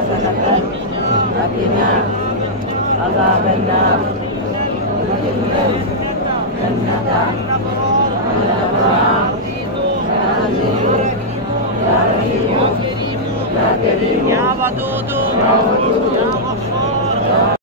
حسنة وقنا عذاب النار وادخلنا جنة الأبرار يا عزيز يا رحيم يا كريم يا ودود يا غفور